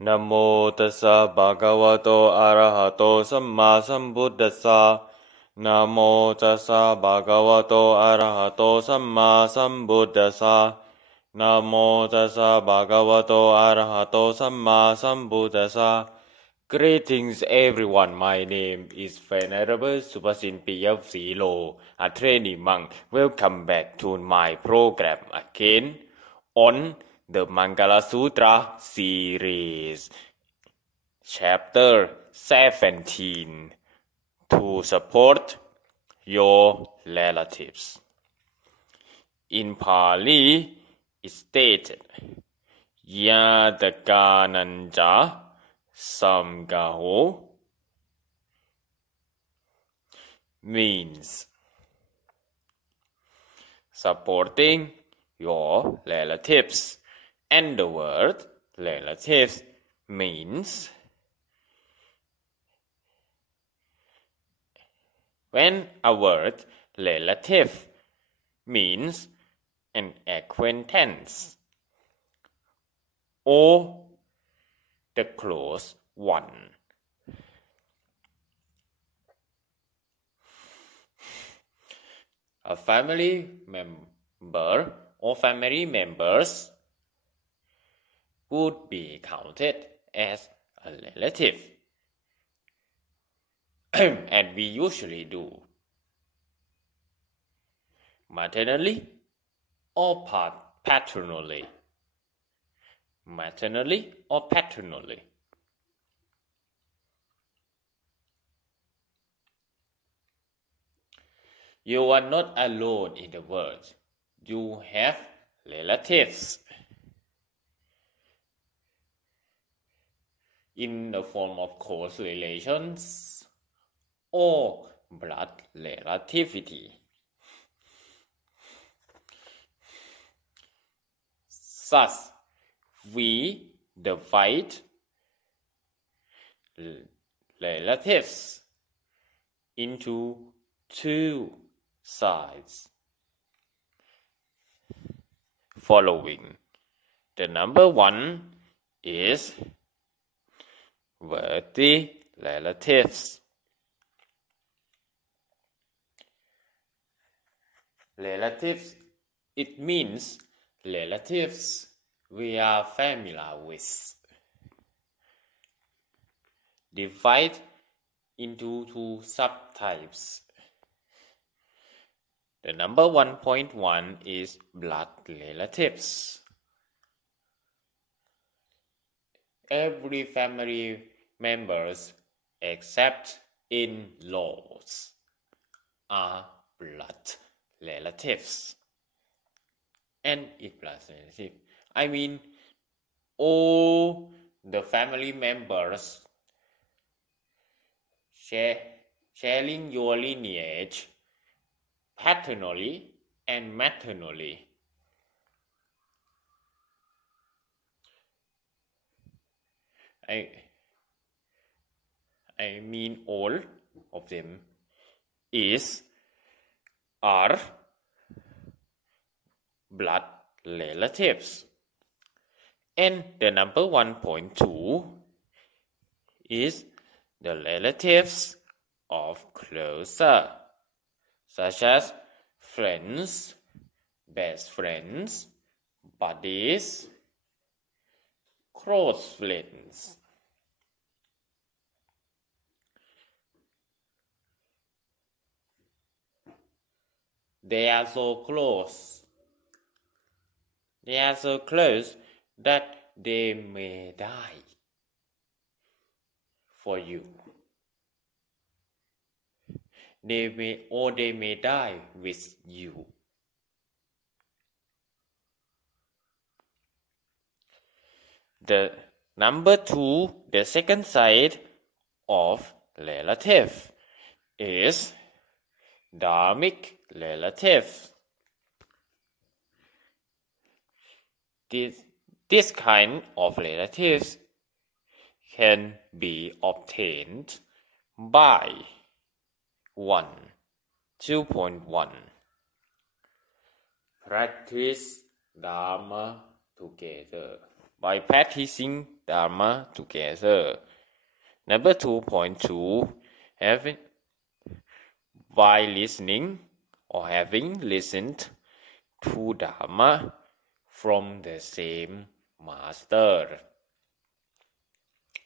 Namo tassa bhagavato arahato samma sambuddhassa. Namo tassa bhagavato arahato samma sambuddhassa. Namo tassa bhagavato arahato samma sambuddhassa. Greetings everyone, my name is Venerable Supasin Piyavsilo, a training monk. Welcome back to my program again on the Mangala Sutta series, Chapter 17, to support your relatives. In Pali, it stated, Yadakananja Samgaho means supporting your relatives, and the word relatives means when a word relative means an acquaintance or the close one. A family member or family members would be counted as a relative, and we usually do maternally or paternally. Maternally or paternally. You are not alone in the world. You have relatives in the form of close relations or blood relativity. Thus, we divide relatives into two sides following. The number one is worthy relatives. Relatives, it means relatives we are familiar with. Divide into two subtypes. The number 1.1 is blood relatives. Every family members except in-laws are blood relatives. And it blood relative, I mean all the family members sharing your lineage paternally and maternally. I mean all of them are blood relatives. And the number 1.2 is the relatives of closer, such as friends, best friends, buddies, close friends. They are so close that they may die for you. They may die with you. The number two, the second side of relative is dharmic relative. This kind of relatives can be obtained by 2.1. Practice Dharma together. by practicing Dharma together. Number 2.2, by listening or having listened to Dharma from the same master.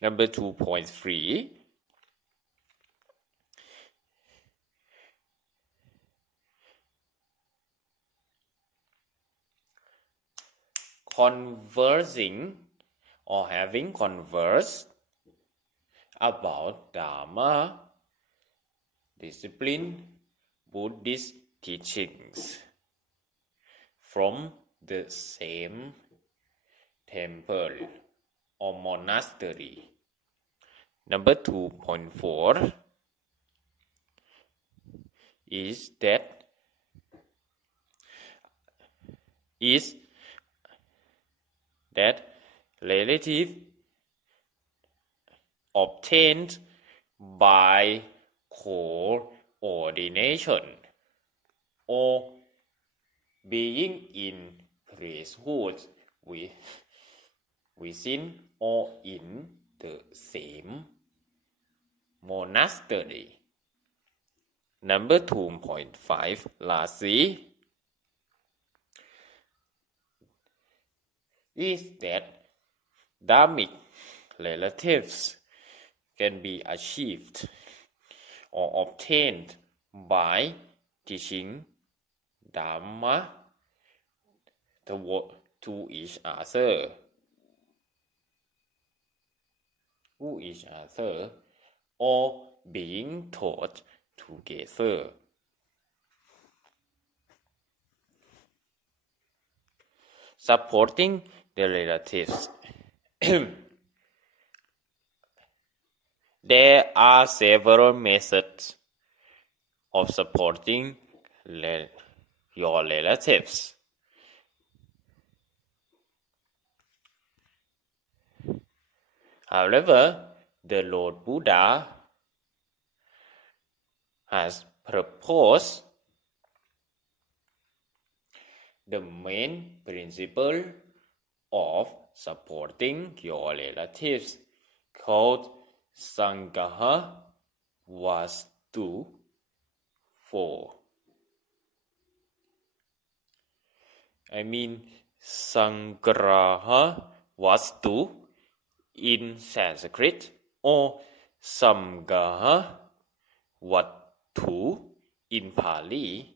Number 2.3, conversing or having conversed about Dharma, discipline, Buddhist teachings from the same temple or monastery. Number 2.4 is that relative obtained by coordination or being in priesthood within or in the same monastery. Number 2.5, lastly, is that dharmic relatives can be achieved or obtained by teaching Dharma to each other, or being taught together. Supporting the relatives. There are several methods of supporting your relatives. However, the Lord Buddha has proposed the main principle of supporting your relatives called Sangha Vastu 4. Sangraha Vastu in Sanskrit or Samgaha Vattu in Pali.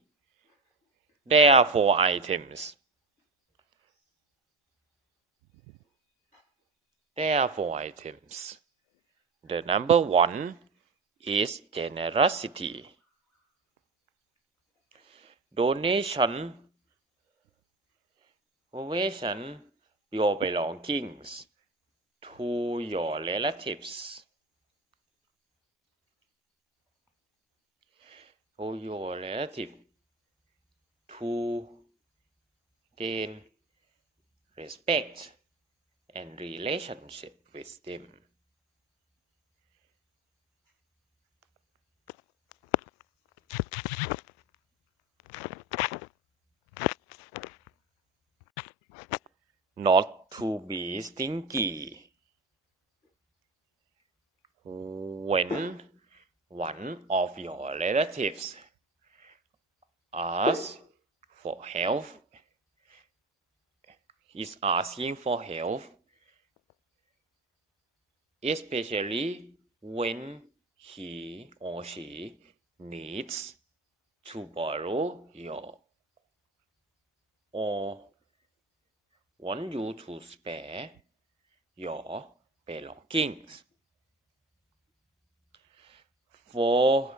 There are 4 items. The number 1 is generosity. Donation your belongings to your relatives. To gain respect and relationship with them. Not to be stingy. When one of your relatives is asking for help, especially when he or she needs to borrow or want you to spare your belongings. For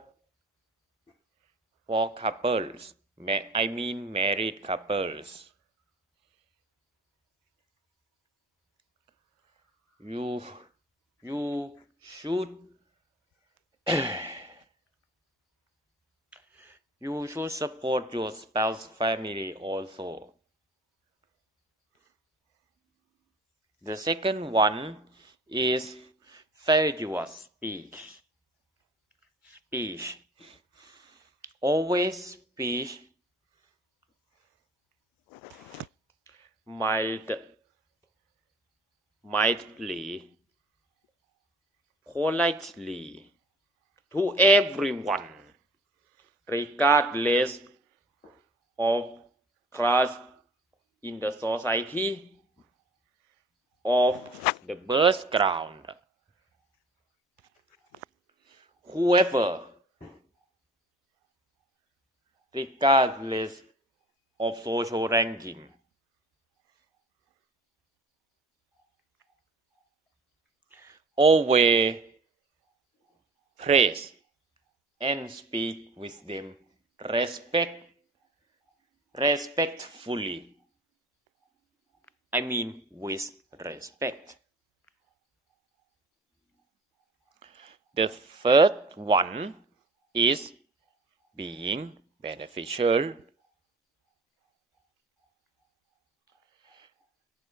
couples, married couples, you should support your spouse family also. The second one is fair your speech. Always speak mild mildly, politely to everyone, regardless of class in the society, of the background. Whoever, regardless of social ranking, always praise and speak with them respectfully. I mean with respect. The third one is being beneficial.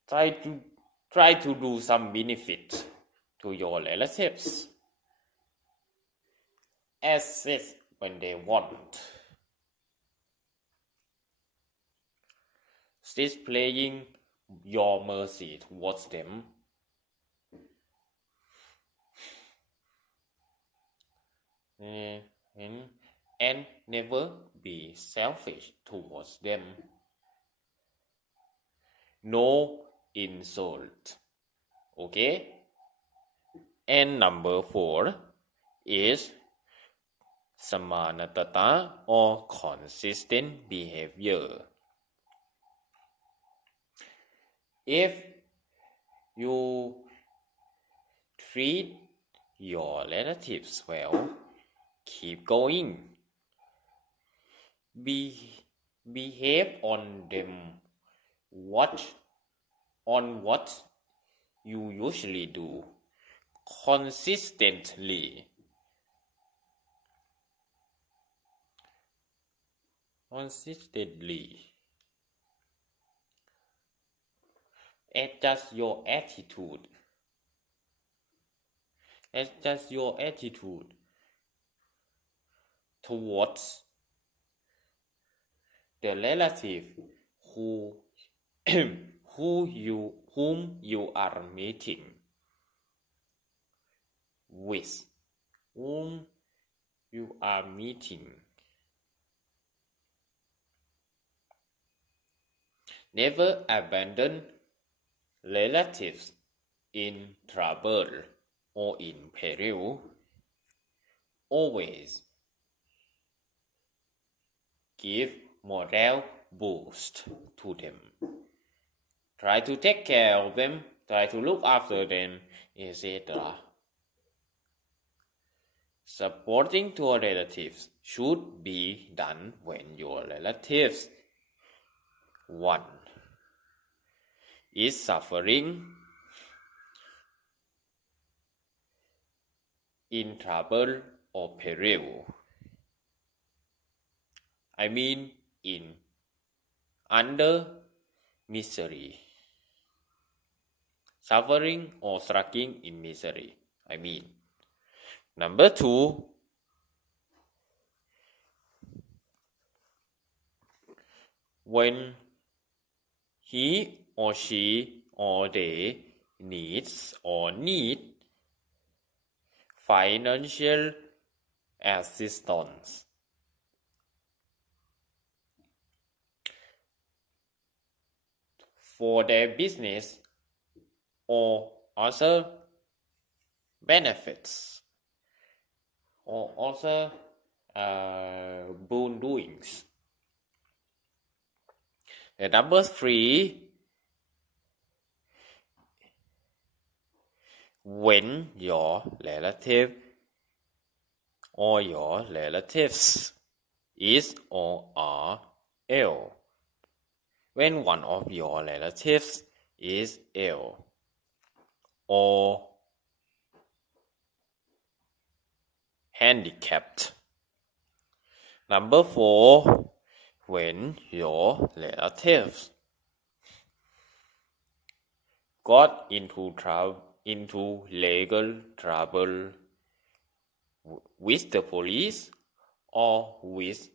Try to do some benefit to your relatives. Assist when they want. Displaying your mercy towards them. And never be selfish towards them. No insult. Okay? And number 4 is samanatata or consistent behavior. If you treat your relatives well, keep going. Behave on them. Watch on what you usually do consistently. Adjust your attitude. Towards the relative whom you are meeting with. Never abandon relatives in trouble or in peril. Always give morale boost to them. Try to take care of them, try to look after them, etc. Supporting to relatives should be done when your relatives 1 is suffering, in trouble or peril. I mean under misery. Suffering or struggling in misery. Number 2, when he or she or they need financial assistance. For their business or other benefits or other boon doings. Number 3, when your relative or your relatives is or are ill. When one of your relatives is ill or handicapped. Number 4, when your relatives got into legal trouble with the police or with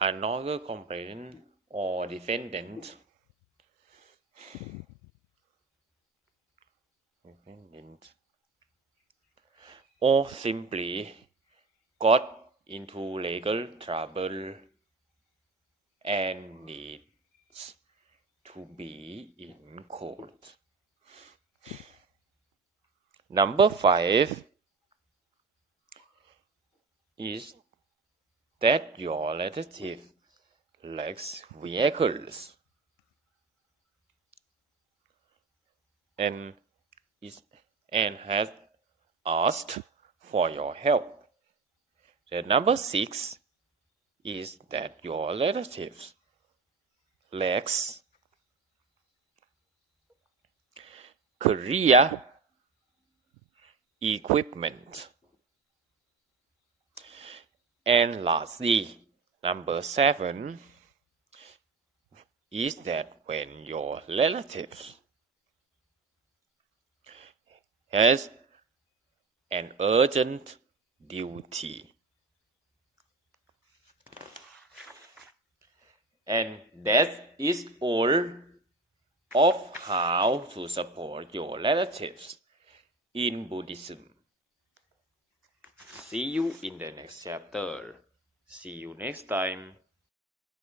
another complainant or defendant or simply got into legal trouble and needs to be in court. Number 5 is that your relative lacks vehicles and has asked for your help. The number 6 is that your relatives lacks career equipment. And lastly, number 7 is that when your relatives has an urgent duty. And that is all of how to support your relatives in Buddhism. See you in the next chapter. See you next time.